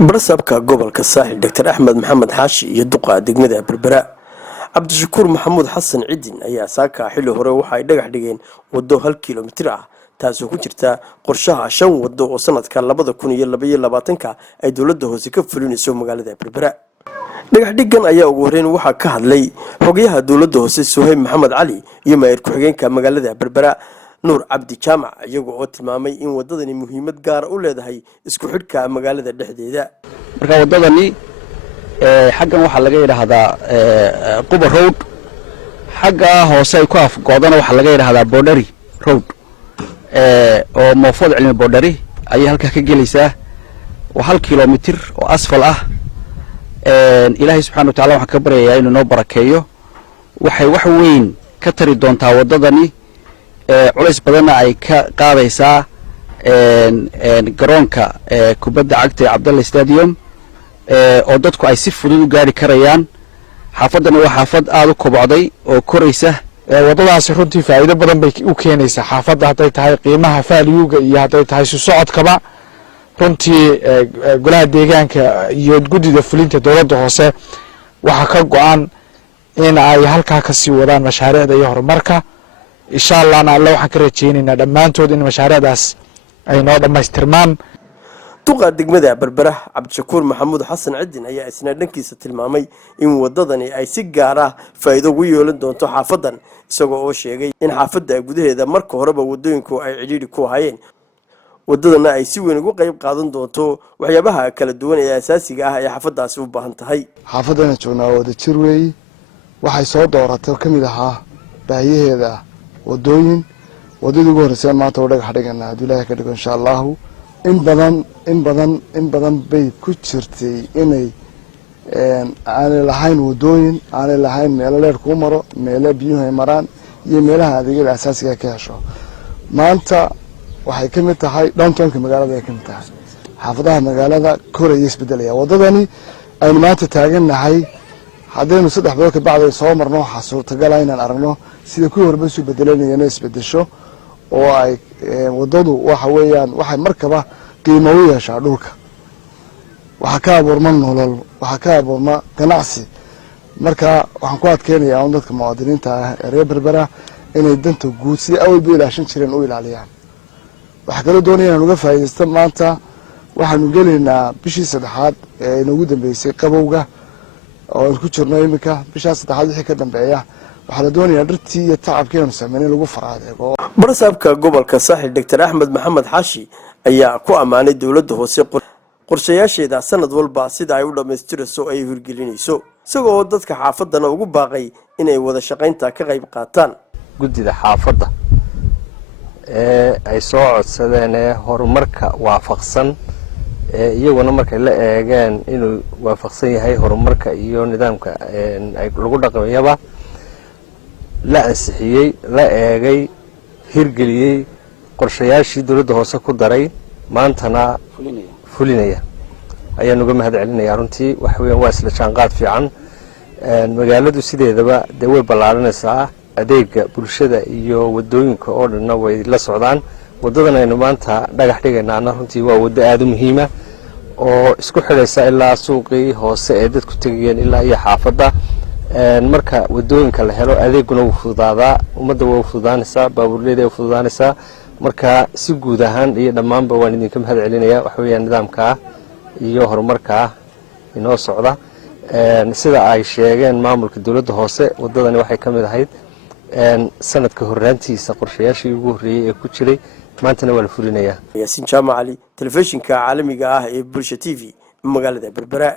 برسابك قبل كالساحل دكتور أحمد محمد حاشي يدقى دقمة بربراء عبد الشكور محمود حسن عدين أي ساكا حلو هروح يدقح دقين ودو هالكيلومتر taasoo ku jirta qorshaha 5 wado oo sanadka 2022 ay dawladda hoose ka fulinayso magaalada Berbera. Dhagaxdhigan ayaa ugu horeyn waxa ka hadlay xogayaha dawladda hoose Suhayb Maxamed Cali iyo maayir ku-xigeenka magaalada Berbera Nuur Cabdi Jaamac iyaga oo tilmaamay in wadadani muhiimad gaar u leedahay isku xidhka magaalada dhexdeeda. Marka wadadani xaggan waxa laga yiraahdaa Quba Road, xagga hoose ay ku afgoodana waxa laga yiraahdaa Boundary Road. oo moofad cilmi boodari ay halka ka gelaysaa waa 1 kiiloomitir oo asfal ah ilaahay subxaanahu wa ta'aala waxa ka baryayaa inuu noo barakeeyo waxay wax weyn ka tari doontaa wadadani culays badan ay ka qaadaysaa garoonka kubadda cagta ee Abdallah Stadium oo dadku ay si fudud u gaari karayaan xaafadana waa xaafad aad u kobocday oo koraysa wadadaas runtii faa'iido badan bay u keenaysaa xaafadda haday tahay qiimaha faaliyuga iyo haday tahay socodkaba runtii golaha deegaanka iyo gudida fulinta dawladda hoose waxa ka go'an in ay halka ka sii wadaan mashaariicda iyo horumarka insha Allah Allah waxaan ka rajaynaynaa dhamaantood in mashaariicdaas ay noo dhameystirmaan. duqa degmada Berbera Cabdi Shakuur Maxamuud Xasan Cidin ayaa isna dhankiisa tilmaamay in wadadani ay si gaar ah faa'iido ugu yeelan doonto xaafadan isagoo oo sheegay in xaafadda gudaheeda marka horeba wadooyinku ay cidhiidhi ku hayeen wadadana ay si weyn uga qayb qaadan doonto waxyaabaha kala duwan ee asaasiga ah ee xaafadaasi u baahan tahay. xaafadana joognaa wada jir weey waxay soo dooratay kamid ahaa baahiyaheeda wadooyin wadada ugu horreysay maanta oo dhagax dhigana hadii Ilaahay ka dhigo insha Allah in badan bay ku jirtay inay aan lahayn wadooyin aan lahayn meel leer ku maro meel biyuhu ay maraan iyo meelaha adeegyada asaasiga ka hesho maanta waxay ka mid tahay downtownka magaalada ay ka mid tahay xaafadaha magaalada koraya isbedelaya wadadani ay maanta taaganahay hadaynu 3 bilood ka bacday soo marno waxa suurtagal ah inaan aragno sida ku horba soo bedelanayeen isbedesho oo ay wadadu waxa weeyaan waxay markaba qiimo u yeeshaa dhulka waxa ka abuurman nolol waxa ka abuurma ganacsi marka waxaan ku adkeenayaa in dadka muwaadiniinta ah ee reer Berbera inay danta guud si awal bay ilaashan jireen u ilaaliyaan waxa kale doonayaan inaan uga faa'iideysto maanta waxaanu galeynaa bishii 3aad ee ugu dambeysay qabowga oo ku jirno imika bisha 3aad wixii ka dambeeya waxa la doonayaa dhirtii iyo tacabkeenu sameeyay lagu faraadeego. Barsaabka gobolka Saaxil Dr. Axmed Maxamed Xaashi ayaa ku amaanay dawladda hoose qorshayaasheeda sanad walba sida ay u dhameystirayso ay hirgelinayso isagoo dadka xaafadana ugu baaqay inay wada shaqaynta ka qayb qaataan. gudida xaafadda ay soo codsadeen horumarka waafaqsan iyaguna markay la eegeen inuu waafaqsan yahay horumarka iyo nidaamka ay lagu dhaqmayaba la ansixiyay la eegay hirgeliyay qorshayaashii dawladda hoose ku daray maantana fulinaya ayaan uga mahad celinayaa runtii wax weyn waa isla jaanqaad fiican magaaladu sideedaba way balaaranaysaa adeega bulshada iyo wadooyinka oo dhan way la socdaan wadadan aynu maanta dhagax dhigaynaana runtii waa wado aad u muhiim ah oo isku xidhaysa ilaa suuqii hoose ee dadku tagayeen ilaa iyo xaafadda marka wadooyinka la helo adeeguna uu fududaadaa ummadda way fududaanaysaa baabuurleeda way fududaanaysaa marka si guud ahaan iyo dhammaanba waan idinka mahad celinayaa wax weeyaan nidaamka iyo horumarka inoo socda sida ay sheegeen maamulka dawladda hoose wadadani waxay ka mid ahayd sanadka horraantiisa qorshayaashii ugu horreeyay ee ku jiray maantana waa la fulinayaa. Yaasin Jaamac Ali telefishinka caalamiga ah ee Bulsha TV magaalada Berbera.